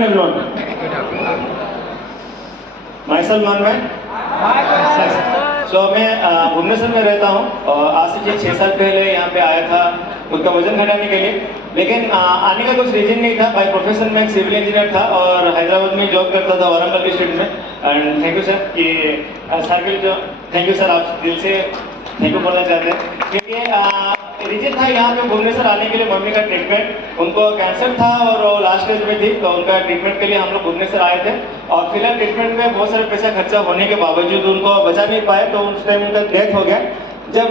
Afternoon everyone. My self मनमय। मैं भुवनेश्वर में रहता हूँ और आज से 6 साल पहले यहाँ पे आया था उसका वजन घटाने के लिए। लेकिन आने का कुछ रीजन नहीं था। बाय प्रोफेशन में एक सिविल इंजीनियर था और हैदराबाद में जॉब करता था वारंगल की स्ट्रीट में। एंड थैंक यू सर कि सर के लिए जो थैंक यू सर, आप दिल से थैंक यू बोलना चाहते हैं क्योंकि रीजन था यहाँ पे भुवनेश्वर आने के लिए मम्मी का ट्रीटमेंट। उनको कैंसर था और वो लास्ट स्टेज में थी, तो उनका ट्रीटमेंट के लिए हम लोग भुवनेश्वर आए थे। और फिलहाल ट्रीटमेंट में बहुत सारे पैसा खर्चा होने के बावजूद उनको बचा नहीं पाए, तो उस टाइम उनका डेथ हो गया। जब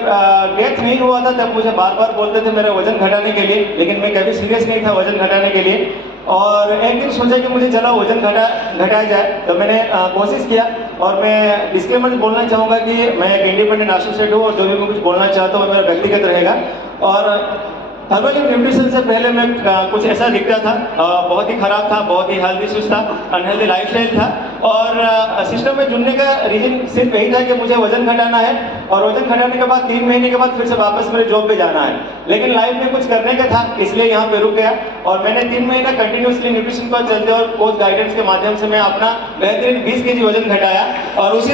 डेथ नहीं हुआ था तब मुझे बार बार बोलते थे मेरा वजन घटाने के लिए, लेकिन मैं कभी सीरियस नहीं था वजन घटाने के लिए। और एक दिन सोचा कि मुझे चला वजन घटाया जाए, तो मैंने कोशिश किया। और मैं डिस्क्लेमर बोलना चाहूँगा कि मैं एक इंडिपेंडेंट एसोसिएट हूँ और जो भी मैं कुछ बोलना चाहता हूँ मेरा व्यक्तिगत रहेगा। और हर्बल न्यूट्रिशन से पहले मैं कुछ ऐसा दिखता था, बहुत ही खराब था, बहुत ही हेल्थ इश्यूज था, अनहेल्दी लाइफस्टाइल था। और सिस्टम में जुड़ने का रीजन सिर्फ यही था कि मुझे वजन घटाना है और वजन घटाने के बाद 3 महीने के बाद फिर से वापस मेरे जॉब पे जाना है। लेकिन लाइफ में कुछ करने का था, इसलिए यहाँ पे रुक गया। और मैंने 3 महीना कंटिन्यूसली न्यूट्रिशन पर चलते और कोच गाइडेंस के माध्यम से मैं अपना बेहतरीन 20 kg वजन घटाया। और उसी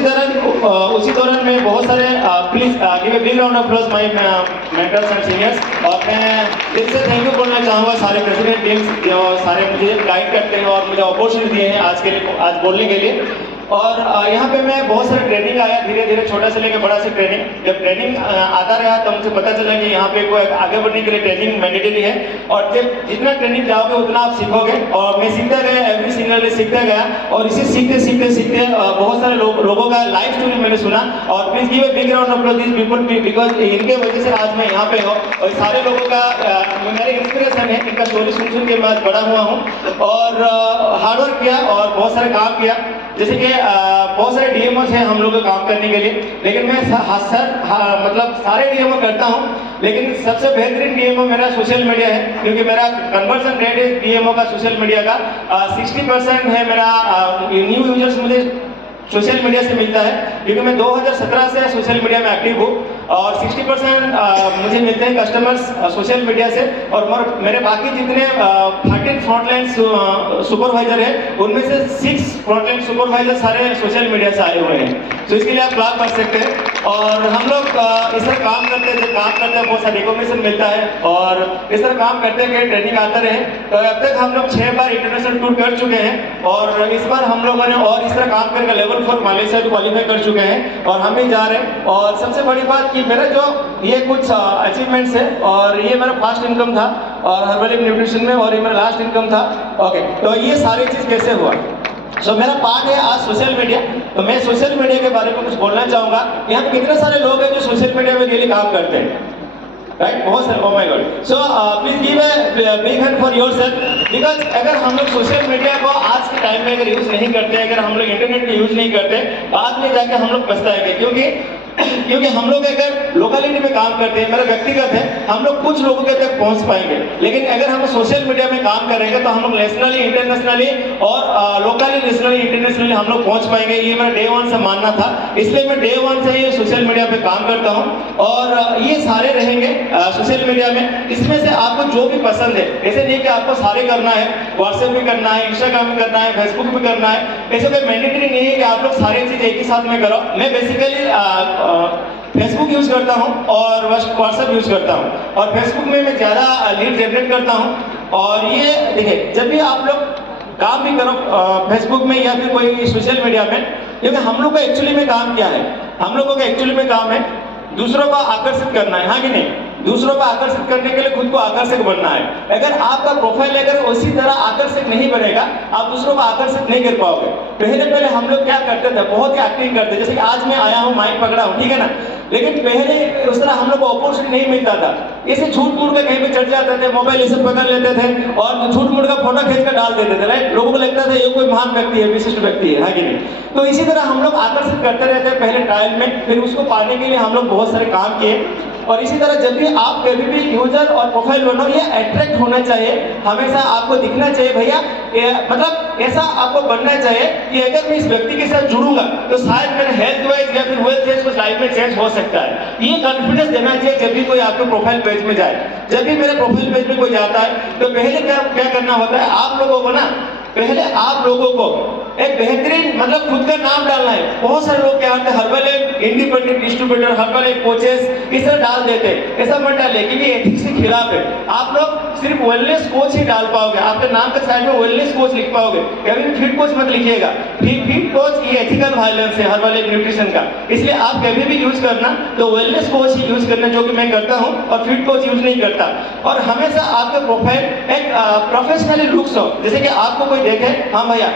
दौरान मैं बहुत सारे please give a big round of applause my mentors and seniors. और मैं दिल से थैंक यू बोलना चाहूँगा सारे प्रेसिडेंट टीम्स जो सारे मुझे गाइड करते हैं और मुझे अपॉर्चुनिटी दिए हैं आज बोलने के लिए। और यहाँ पे मैं बहुत सारे ट्रेनिंग आया, धीरे धीरे छोटा से लेकर बड़ा से ट्रेनिंग। जब ट्रेनिंग आता रहा तो मुझे पता चला कि यहाँ पे कोई आगे बढ़ने के लिए ट्रेनिंग मैंडेटरी है। और जब जितना ट्रेनिंग जाओगे उतना आप सीखोगे। और मैं सीखता गया, एवरी सिंगल डे सीखता गया। और इसे सीखते बहुत सारे लोगों का लाइफ स्टोरी मैंने सुना। और please give a big round of applause this people because इनके वजह से आज मैं यहाँ पे हूँ। और सारे लोगों का मेरे इंस्पिरेशन है, इनका स्टोरी सुन के मैं बड़ा हुआ हूँ। और हार्डवर्क किया और बहुत सारे काम किया, जैसे कि बहुत सारे डीएमओ हैं हम लोग को काम करने के लिए। लेकिन मैं मतलब सारे डीएमओ करता हूँ, लेकिन सबसे बेहतरीन डीएमओ मेरा सोशल मीडिया है। क्योंकि मेरा कन्वर्जन रेट है डीएमओ का सोशल मीडिया का 60% है। मेरा न्यू यूजर्स मुझे सोशल मीडिया से मिलता है, क्योंकि मैं 2017 से सोशल मीडिया में एक्टिव हूँ। और 60% मुझे मिलते हैं कस्टमर्स सोशल मीडिया से। और मेरे बाकी जितने 13 फ्रंटलाइन सुपरवाइजर हैं उनमें से 6 फ्रंटलाइन सुपरवाइजर सारे सोशल मीडिया से आए हुए हैं। तो इसके लिए आप क्लास कर सकते हैं। और हम लोग इस तरह काम करते हैं, जब काम करते हैं बहुत सारा रिकॉग्निशन मिलता है। और इस तरह काम करते गए, ट्रेनिंग आते रहे। तो अब तक हम लोग 6 बार इंटरनेशनल टूर कर चुके हैं। और इस बार हम लोगों ने और इस तरह काम करके लेवल 4 मलेशिया को क्वालिफाई कर चुके हैं और हम भी जा रहे हैं। और सबसे बड़ी बात कि मेरा जो ये कुछ अचीवमेंट्स है, और ये मेरा फर्स्ट इनकम था और हर्बल न्यूट्रिशन में, और ये मेरा लास्ट इनकम था। ओके, तो ये सारी चीज़ कैसे हुआ? मेरा पार्ट है आज सोशल मीडिया। तो मैं सोशल मीडिया के बारे में कुछ बोलना चाहूँगा। यहाँ पे कितने सारे लोग हैं जो सोशल मीडिया में डेली काम करते हैं, राइट? बहुत सारे। Oh my God. So please give a big hand for yourself. Because अगर हम लोग सोशल मीडिया को आज के टाइम में अगर यूज नहीं करते, अगर हम लोग इंटरनेट का यूज नहीं करते, बाद में जाके हम लोग पछताएंगे। क्योंकि हम लोग अगर लोकेलिटी में काम करते हैं, मेरा व्यक्तिगत है, हम लोग कुछ लोगों के तक पहुंच पाएंगे। लेकिन अगर हम सोशल मीडिया में काम करेंगे तो हम लोग नेशनली, इंटरनेशनली और लोकली, नेशनली, इंटरनेशनली हम लोग पहुंच पाएंगे। ये मेरा डे 1 से मानना था, इसलिए मैं डे 1 से ही सोशल मीडिया पे काम करता हूँ। और ये सारे रहेंगे सोशल मीडिया में। इसमें से आपको जो भी पसंद है, ऐसे नहीं कि आपको सारे करना है, व्हाट्सएप भी करना है, इंस्टाग्राम भी करना है, फेसबुक भी करना है। ऐसे कोई मैंडेटरी नहीं है कि आप लोग सारी चीज़ एक ही साथ में करो। मैं बेसिकली फेसबुक यूज करता हूं और व्हाट्सएप यूज करता हूं। और फेसबुक में मैं ज़्यादा लीड जनरेट करता हूं। और ये देखिए, जब भी आप लोग काम भी करो फेसबुक में या फिर कोई सोशल मीडिया में, क्योंकि हम लोग का एक्चुअली में काम क्या है? हम लोगों का एक्चुअली में काम है दूसरों को आकर्षित करना है, हाँ कि नहीं? दूसरों को आकर्षित करने के लिए खुद को आकर्षक बनना है। अगर आपका प्रोफाइल अगर उसी तरह आकर्षक नहीं बनेगा, आप दूसरों को आकर्षित नहीं कर पाओगे। पहले हम लोग क्या करते थे, बहुत ही एक्टिंग करते, जैसे कि आज मैं आया हूँ, माइक पकड़ा हूँ, ठीक है ना? लेकिन पहले उस तरह हम लोग को अपॉर्चुनिटी नहीं मिलता था। ऐसे झूठ मूठ के कहीं पे चढ़ जाते थे, मोबाइल ऐसे पकड़ लेते थे और झूठ मूठ का फोटो खींच कर डाल देते थे, राइट? लोगों को लगता था ये कोई महान व्यक्ति है, विशिष्ट व्यक्ति है कि नहीं? तो इसी तरह हम लोग आकर्षित करते रहते हैं पहले ट्रायल में, फिर उसको पाने के लिए हम लोग बहुत सारे काम किए। और इसी तरह जब भी आप कभी भी यूजर और प्रोफाइल बनाओ, ये अट्रैक्ट होना चाहिए, हमेशा आपको दिखना चाहिए भैया, मतलब ऐसा आपको बनना चाहिए कि अगर मैं इस व्यक्ति के साथ जुड़ूंगा तो शायद मेरे हेल्थ वाइज या फिर वेल्थ वाइज कुछ लाइफ में चेंज हो सकता है। ये कॉन्फिडेंस देना चाहिए जब भी कोई आपके प्रोफाइल पेज में जाए। जब भी मेरे प्रोफाइल पेज में कोई जाता है तो पहले क्या करना होता है, आप लोगों को ना पहले आप लोगों को एक बेहतरीन मतलब खुद का नाम डालना है। बहुत सारे लोग क्या करते हैं herbal independent distributor, herbal coaches इस तरह डाल देते हैं। ऐसा मत डालिए क्योंकि एथिक्स के खिलाफ है। आप लोग सिर्फ वेलनेस कोच ही डाल पाओगे, आपके नाम के साइड में वेलनेस कोच लिख पाओगे, कभी भी फिट कोच मत लिखिएगा। फिट कोच ये एथिकल वायलेंस है हर्बल न्यूट्रिशन का, इसलिए आप कभी भी यूज करना तो वेलनेस कोच ही यूज करना, जो कि मैं करता हूं, और फिट कोच यूज नहीं करता। और हमेशा आपका प्रोफाइल एक प्रोफेशनली लुक्स हो, जैसे कि आपको कोई देखे, हाँ भैया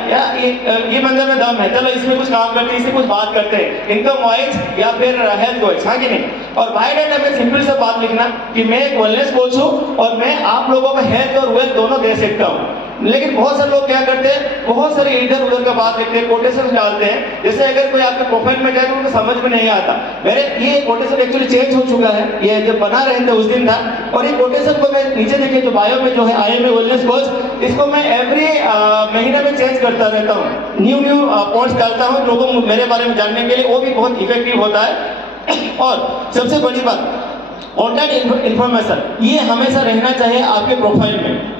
ये बंदे में दम है, चलो इसमें कुछ काम करते हैं, इससे कुछ बात करते हैं, इनकम वाइज या फिर हेल्थ वाइज, हाँ कि नहीं। और बायोडाटा में सिंपल सा बात लिखना कि मैं एक वेलनेस कोच हूँ और मैं आप लोगों को हेल्थ और वेल्थ दोनों दे सकता हूँ। लेकिन बहुत सारे लोग क्या करते हैं, बहुत सारे इधर उधर का बात लिखते हैं, कोटेशन डालते हैं। जैसे अगर कोई आपके प्रोफाइल में जाए तो उनको समझ में नहीं आता। मेरे ये कोटेशन एक्चुअली चेंज हो चुका है, ये जब बना रहे थे उस दिन था। और ये कोटेशन को मैं नीचे देखिए जो बायो में जो है I am a wellness coach, इसको मैं एवरी महीने में चेंज करता रहता हूँ, न्यू पॉइंट्स डालता हूँ लोगों को मेरे बारे में जानने के लिए, वो भी बहुत इफेक्टिव होता है। और सबसे बड़ी बात कॉन्टैक्ट इन्फॉर्मेशन, ये हमेशा रहना चाहिए आपके प्रोफाइल में।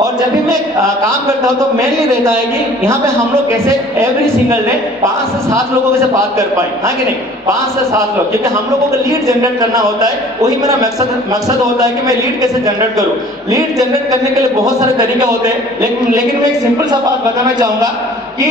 और जब भी मैं काम करता हूं तो मेनली रहता है कि यहाँ पे हम लोग कैसे एवरी सिंगल डे 5 से 7 लोगों से बात कर पाए, हाँ कि नहीं, 5 से 7 लोग, क्योंकि हम लोगों को लीड जनरेट करना होता है। वही मेरा मकसद होता है कि मैं लीड कैसे जनरेट करूं। लीड जनरेट करने के लिए बहुत सारे तरीके होते हैं, लेकिन मैं एक सिंपल सा बात बताना चाहूंगा कि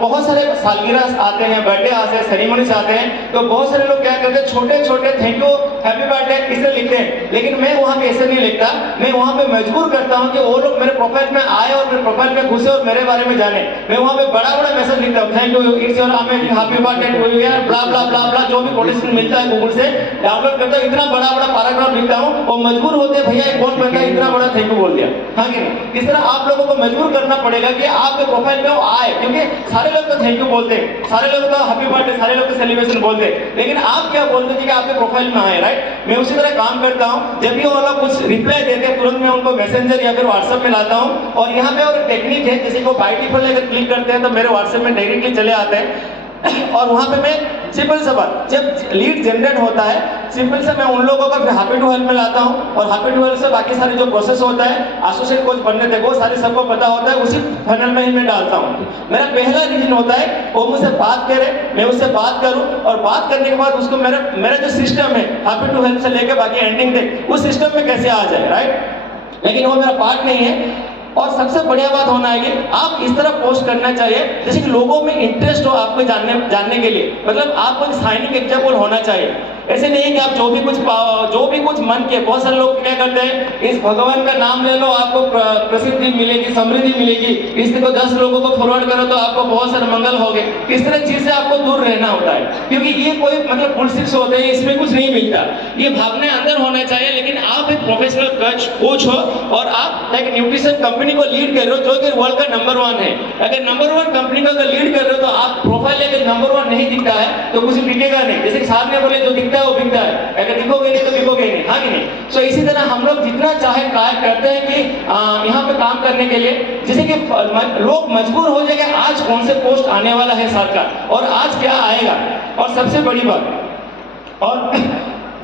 बहुत सारे सालगिरह आते हैं, बर्थडे आते हैं, सेरेमनीज आते हैं, तो बहुत सारे लोग क्या करते हैं, छोटे छोटे थैंक यू, हैप्पी बर्थडे इसे लिखते हैं। लेकिन मैं वहाँ पे ऐसे नहीं लिखता, मैं वहाँ पे मजबूर करता हूँ कि वो लोग मेरे प्रोफाइल में आए और मेरे प्रोफाइल में घुसे और मेरे बारे में जाने। मैं वहाँ पे बड़ा बड़ा मैसेज लिखता हूँ, thank you, it's your amazing, happy birthday to you, blah blah blah blah, जो भी कोटेशन मिलता है गूगल से डाउनलोड करता हूँ, इतना बड़ा बड़ा पैराग्राफ लिखता हूँ। और मजबूर होते हैं, भैया कौन बंदा इतना बड़ा थैंक यू बोल दिया, हाँ कि नहीं। इस तरह आप लोगों को मजबूर करना पड़ेगा कि आपके प्रोफाइल में वो आए, क्योंकि सारे लोग तो थैंक यू बोलते हैं, सारे लोग तो हैप्पी बर्थडे, सारे लोग तो सेलिब्रेशन बोलते हैं, लेकिन आप क्या बोलते हैं कि आपके प्रोफाइल में आए, राइट। मैं उसी तरह काम करता हूँ। जब भी वो लोग कुछ रिप्लाई देते हैं तुरंत मैं उनको मैसेंजर या फिर व्हाट्सएप में लाता हूँ। और यहाँ पे और टेक्निक है, जैसे को बाय डिफॉल्ट अगर क्लिक करते हैं तो मेरे व्हाट्सएप में डायरेक्टली चले आते हैं। और वहाँ पे मैं सिंपल सा बात, जब लीड जनरेट होता है सिंपल से मैं उन लोगों को फिर हैप्पी टू हेल्प में लाता हूँ। और हैप्पी टू हेल्प से बाकी सारे जो प्रोसेस होता है एसोसिएट कोच बनने तक वो सारे सबको पता होता है, उसी फनल में ही मैं डालता हूँ। मेरा पहला रीजन होता है वो मुझसे बात करे, मैं उससे बात करूँ, और बात करने के बाद उसको मेरा जो सिस्टम है हैप्पी टू हेल्प से लेकर बाकी एंडिंग तक उस सिस्टम में कैसे आ जाए, राइट। लेकिन वो मेरा पार्ट नहीं है। और सबसे बढ़िया बात होना है कि आप इस तरह पोस्ट करना चाहिए जैसे कि लोगों में इंटरेस्ट हो आपको जानने के लिए, मतलब आपको साइनिंग एग्जाम्पल होना चाहिए। ऐसे नहीं है कि आप जो भी कुछ मन के, बहुत सारे लोग क्या करते हैं, इस भगवान का नाम ले लो आपको प्रसिद्धि मिलेगी, समृद्धि मिलेगी, इसको 10 लोगों को फॉरवर्ड करो तो आपको बहुत सारे मंगल होंगे। इस तरह चीज से आपको दूर रहना होता है, क्योंकि ये कोई मतलब बुलशिट होते हैं, इसमें कुछ नहीं मिलता। ये भावना अंदर होना चाहिए। लेकिन आप एक प्रोफेशनल कोच हो और आप एक न्यूट्रिशन कंपनी को लीड कर रहे हो जो कि वर्ल्ड का नंबर 1 है। अगर नंबर 1 कंपनी को अगर लीड कर रहे हो तो आप प्रोफाइल अगर नंबर 1 नहीं दिखता है तो कुछ बिकेगा नहीं। जैसे कि साहब ने बोले जो दिखता है वो बिकता है, अगर दिखोगे नहीं तो बिकोगे नहीं, हाँ कि नहीं। सो इसी तरह हम लोग जितना चाहे ट्राई करते हैं कि यहाँ पे काम करने के लिए, जैसे कि लोग मजबूर हो जाएंगे आज कौन से पोस्ट आने वाला है सरकार और आज क्या आएगा। और सबसे बड़ी बात, और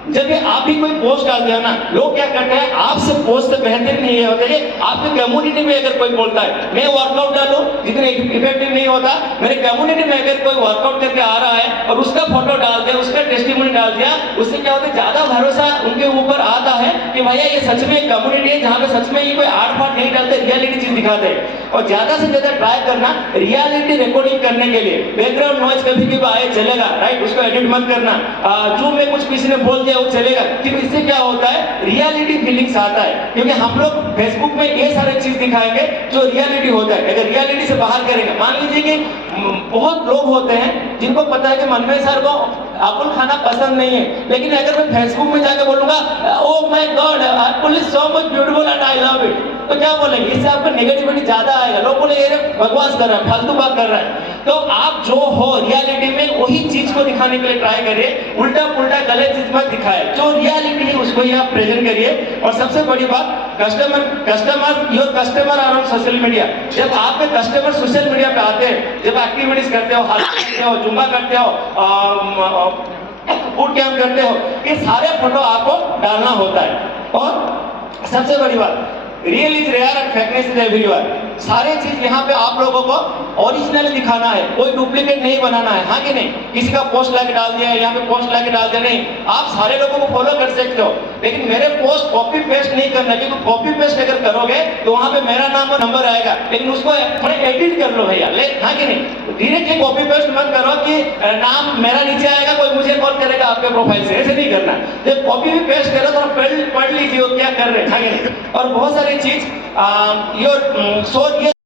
जब भी आप भी कोई पोस्ट डालते हो ना, लोग क्या करते हैं आपसे पोस्ट से बेहतर नहीं है होता है। आपके कम्युनिटी में अगर कोई बोलता है मैं वर्कआउट डालूं, जितने इफेक्टिव नहीं होता, मेरे कम्युनिटी में अगर कोई वर्कआउट करके आ रहा है और उसका फोटो डाल दिया, उसका टेस्टिमोनी डाल दिया, उससे क्या होता है ज्यादा भरोसा उनके ऊपर आता है कि भैया ये सच में एक कम्युनिटी है जहाँ पे सच में ये कोई आर्ट फाट नहीं डालते, रियलिटी चीज दिखाते हैं। और ज्यादा से ज्यादा ट्राई करना रियलिटी रिकॉर्डिंग करने के लिए। बैकग्राउंड नॉइज कभी भी आए चलेगा, राइट, उसको एडिट मत करना। जूम में कुछ किसी ने बोल दिया वो चलेगा, क्योंकि इससे क्या होता है रियलिटी फीलिंग्स आता है। क्योंकि हम लोग फेसबुक में ये सारे चीज दिखाएंगे जो रियलिटी होता है। अगर रियलिटी से बाहर करेंगे, मान लीजिए कि बहुत लोग होते हैं जिनको पता है कि मनमय सर को एप्पल खाना पसंद नहीं है, लेकिन अगर मैं फेसबुक में जाकर बोलूंगा oh my God Apple is so much beautiful and I love it, तो क्या बोलेंगे, इससे आपका नेगेटिविटी ज्यादा आएगा। लोग बोले ये बकवास कर रहा है, फालतू बात कर रहा है। तो आप जो हो रियलिटी में वही चीज को दिखाने के लिए ट्राई करिए, उल्टा पुल्टा गलत चीज मत दिखाए। जो रियलिटी है उसको ही आप प्रेजेंट करिए। और सबसे बड़ी बात, your customer are on social media. जब आपके कस्टमर सोशल मीडिया पे आते हैं, जब एक्टिविटीज करते हो, करते हो, जुम्बा करते हो, फूड कैंप करते हो, ये सारे फोटो आपको डालना होता है। और सबसे बड़ी बात, real is rare and fakeness is everywhere. सारे चीज यहाँ पे आप लोगों को ओरिजिनल दिखाना है, कोई डुप्लीकेट नहीं बनाना है, हाँ कि नहीं? किसी का पोस्ट लाके डाल दिया, यहाँ पे पोस्ट लाके डाल दिया, नहीं। आप सारे लोगों को फॉलो कर सकते हो, लेकिन मेरे पोस्ट कॉपी पेस्ट नहीं करना, क्योंकि कॉपी पेस्ट अगर करोगे तो वहां पे मेरा नाम और नंबर आएगा, लेकिन उसको थोड़ा एडिट कर लो भैया, हाँ कि नहीं? डायरेक्टली कॉपी पेस्ट मत करो कि नाम मेरा नीचे आएगा, कोई मुझे कॉल करेगा आपके प्रोफाइल से, ऐसे नहीं करना। जब कॉपी भी पेस्ट करो तो पढ़ लीजिए वो क्या कर रहे हैं, हाँ कि नहीं? और बहुत सारी चीज योर सोच